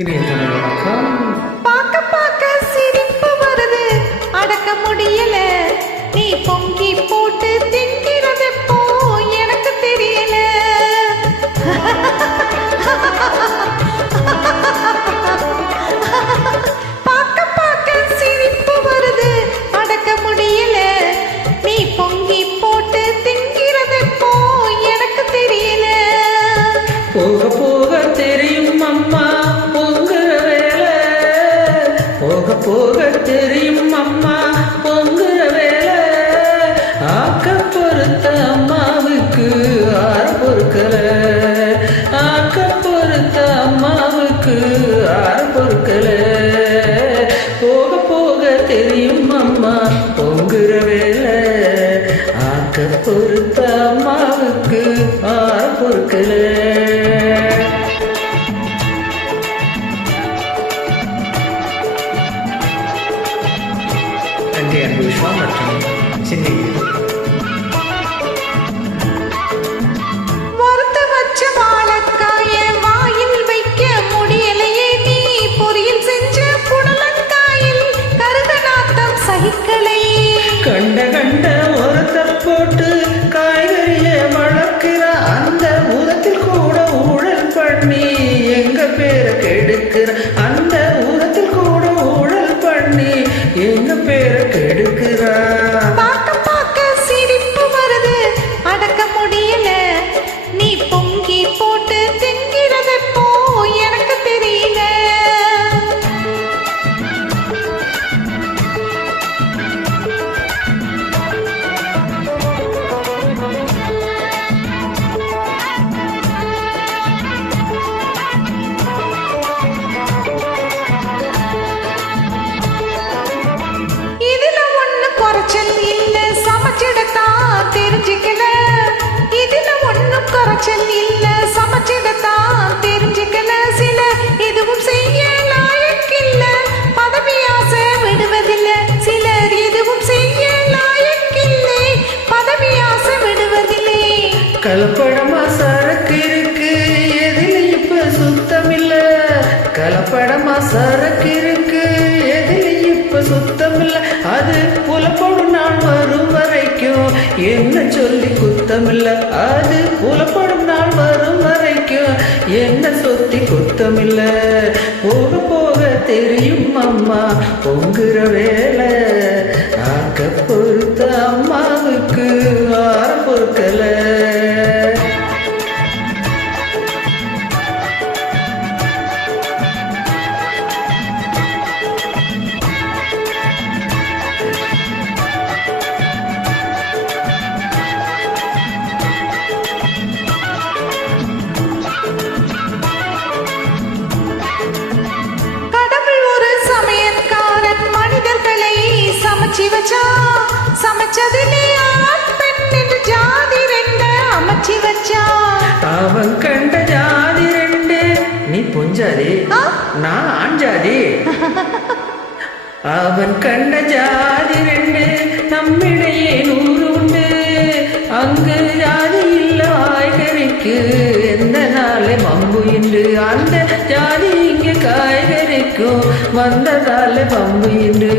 இனிய தமிழ் வணக்கம். பார்க்க பார்க்க சிரிப்பு வருது, அடக்க முடியல. நீ பொங்கி போட்டு திங்கிறது போ எனக்கு தெரியல. பார்க்க பார்க்க சிரிப்பு வருது, அடக்க முடியல. நீ பொங்கி போட்டு திங்கிறது போ எனக்கு தெரியல. போக போக தெரியும் அம்மா பொங்குற வேலை, போக போக தெரியும் அம்மா பொங்குற வேலை. ஆக்க பொறுத்த அம்மாவுக்கு ஆறு பொறுக்கல, ஆக்க பொறுத்த அம்மாவுக்கு ஆறு பொறுக்கல. போக போக தெரியும் அம்மா பொங்குற வேலை, ஆக்க பொறுத்த அம்மாவுக்கு ஆறு பொறுக்கல. நன்றி அன்பு விஸ்வா மற்றும் சிந்திக்கு. வறுத்து வச்ச வாழைக்காய வாயில் வைக்க முடியலையே, நீ பொரியல் செஞ்ச புடலங்காயில் கருத நாத்தம் சகிக்கலையே. கண்ட கண்ட உரத்தை போட்டு காய்கறிய வளர்க்கிற அந்த உரத்தில் கூட ஊழல் பண்ணி எங்க பேரை கெடுக்கிற, அந்த உரத்தில் கூட ஊழல் பண்ணி எங்க பேரை கெடுக்கிறா. பார்க்க பார்க்க சிரிப்பு வருது, அடக்க முடியல. நீ பொங்கி போட்டு திங்கிறது போ எனக்கு தெரியல. இதுல ஒண்ணு குறைச்சல் இல்ல, சமைச்சிடத்தான் தெரிஞ்சுக்கல. இதுல ஒண்ணு குறைச்சல் இல்ல, சமைச்சிடத்தான் தெரிஞ்சுக்கல. சில எதுவும் செய்ய லாயக்கில்ல, பதவி ஆசை விடுவதில்ல. சிலர் எதுவும் செய்ய லாயக்கில்லை, பதவி ஆசை விடுவதில்லை. கலப்படமா சரக்கு இருக்கு, எதில் இப்ப சுத்தமில்ல. கலப்படமா சரக்கு இருக்கு, எதில் இப்ப சுத்தமில்ல. அது புலப்படும் நாள் வரும் வரைக்கும் என்ன சொல்லி குத்தமில்ல. அது புலப்படும் நாள் வரும் வரைக்கும் என்ன சொத்தி குத்தமில்ல. போக போக தெரியும் அம்மா பொங்குற வேலை, ஆக்க பொறுத்த அம்மாவுக்கு ஆற பொறுக்கல. கடவுள் ஒரு சமையற்காரன் மனிதர்களை சமைச்சு வச்சா. சமைச்சதிலே ஆண் பெண் என்று ஜாதி ரெண்டு அமைச்சு வச்சா. அவன் கண்ட ஜாதி ரெண்டு, நீ பொஞ்சாதி நான் ஆண் ஜாதி. அவன் கண்ட ஜாதி ரெண்டு, நம்மிடையே 100 உண்டு. அங்கு ஜாதி இல்ல காய்கறிக்கு, எந்த நாளே பம்பு இன்று. அந்த ஜாதி இங்கு காய்கறிக்கும் வந்ததால பம்பு இன்று.